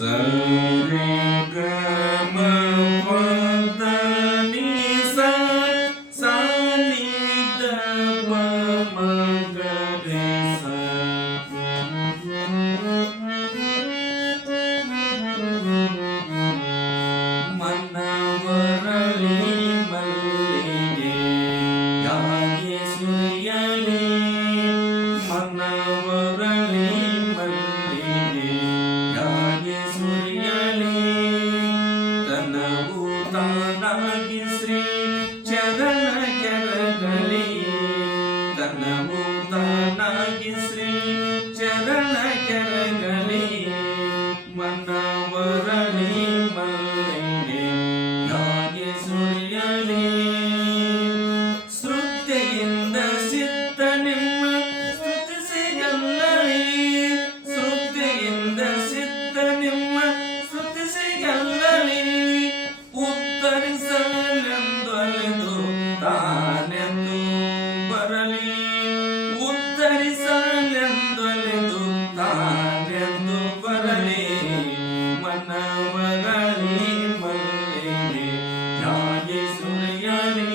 ಸರಿ ಗ ಮ ಪ ದ ನಿ ಸ ಸ ನಿ ದ ಪ ಮ ಗ ರೆ ಸ. ಮನವರಳಿ ಮಲ್ಲಿಗೆ ಯಾಗೆ ಸುರಿಯಲಿ, ಮನವರಳಿ ಮಲ್ಲಿಗೆ ಯಾಗೆ ಸುರಿಯಲಿ. ತನವು ತಾನಾಗಿ ಶ್ರೀ ಚರಣ ಕೆರಗಲಿ, ತನವು ತಾನಾಗಿ ಶ್ರೀ ಚರಣ ಕೆರಗಲಿ. ಮನವರಳಿ ಮಲ್ಲಿಗೆ ಯಾಗೆ ಸುರಿಯಲಿ. ಶ್ರದ್ಧೆಯಿಂದ ಸಿದ್ಧ ನಿಮ್ಮ ಸ್ತುತಿಸಿಗಲ್ಲಲಿ, ಶ್ರದ್ಧೆಯಿಂದ ಸಿದ್ಧ ನಿಮ್ಮ ಸ್ತುತಿಸಿಗಲ್ಲಲಿ. ಉತ್ತರಿಸಲೆಂದೊಲಿದು ತಾನೆಂದು ಬರಲಿ, ಉತ್ತರಿಸಲೆಂದೊಲಿದು ತಾನೆಂದು ಬರಲಿ. ಮನವರಳಿ ಮಲ್ಲಿಗೆ ಯಾಗೆ ಸುರಿಯಲಿ.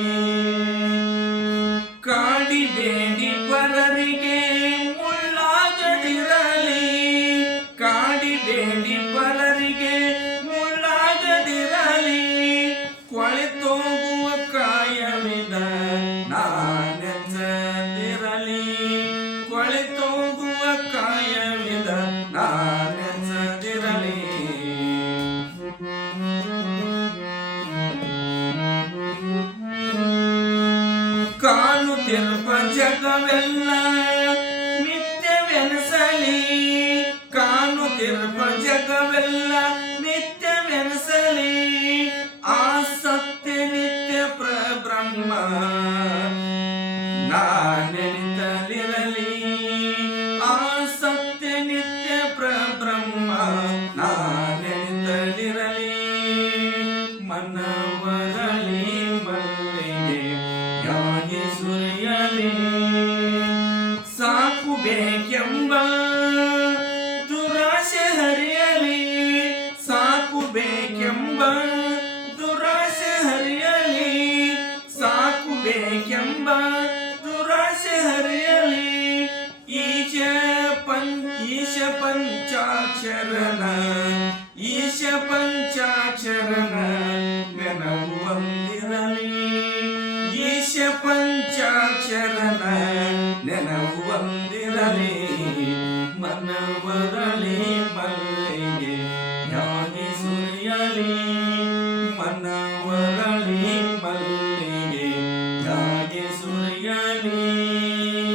ಕಾಡಿಬೇಡಿ ಪರರಿಗೆ ಮುಳ್ಳಾಗದಿರಲಿ, ಕಾಡಿಬೇಡಿ ಪರರಿಗೆ ಮುಳ್ಳಾಗದಿರಲಿ. ಕೊಳೆತೋಗುವ ಕಾಯವಿದ ನಾನೆಂಚದಿರಲಿ, ಕೊಳೆತೋಗುವ ಕಾಯವಿದ ನಾನೆಂಚದಿರಲಿ. ಕಾಣುತ್ತಿರುವ ಜಗವೆಲ್ಲ ಮಿಥ್ಯವೆನಿಸಲಿ, ಕಾಣುತ್ತಿರುವ ಜಗವೆಲ್ಲ ಮಿಥ್ಯವೆನಿಸಲಿ. ಆ ಸತ್ಯ ನಿತ್ಯ ಪ್ರಬ್ರಹ್ಮ ನಾನೆನಿತಲಿರಲಿ, ಆ ಸತ್ಯ ನಿತ್ಯ ಪ್ರಬ್ರಹ್ಮ ನಾನೆನಿತಲಿರಲಿ. ಮನವರಳಿ ಮಲ್ಲಿಗೆ ಯಾಗೆ ಸುರಿಯಲಿ. ಸಾಕು ಬೇಕೆಂಬ ದುರಾಶೆ ಹರಿಯಲಿ, ಸಾಕು ಬೇಕೆಂಬ ದುರಾಶೆ ಹರಿಯಲಿ. ಸಾಕು ಬೇಕೆಂಬ ದುರಾಶೆ ಹರಿಯಲಿ. ಈಶ ಪಂಚಾಕ್ಷರನ, ಈಶ ಪಂಚಾಕ್ಷರನ ನೆನವು ಒಂದಿರಲಿ, ಈಶ ಪಂಚಾಕ್ಷರನ ನೆನವು ಒಂದಿರಲಿ. ಮನವರಳಿ ಮಲ್ಲಿಗೆ ಯಾಗೆ ಸುರಿಯಲಿ, ಮನವರಳಿ ಮಲ್ಲಿಗೆ ಯಾಗೆ ಸುರಿಯಲಿ.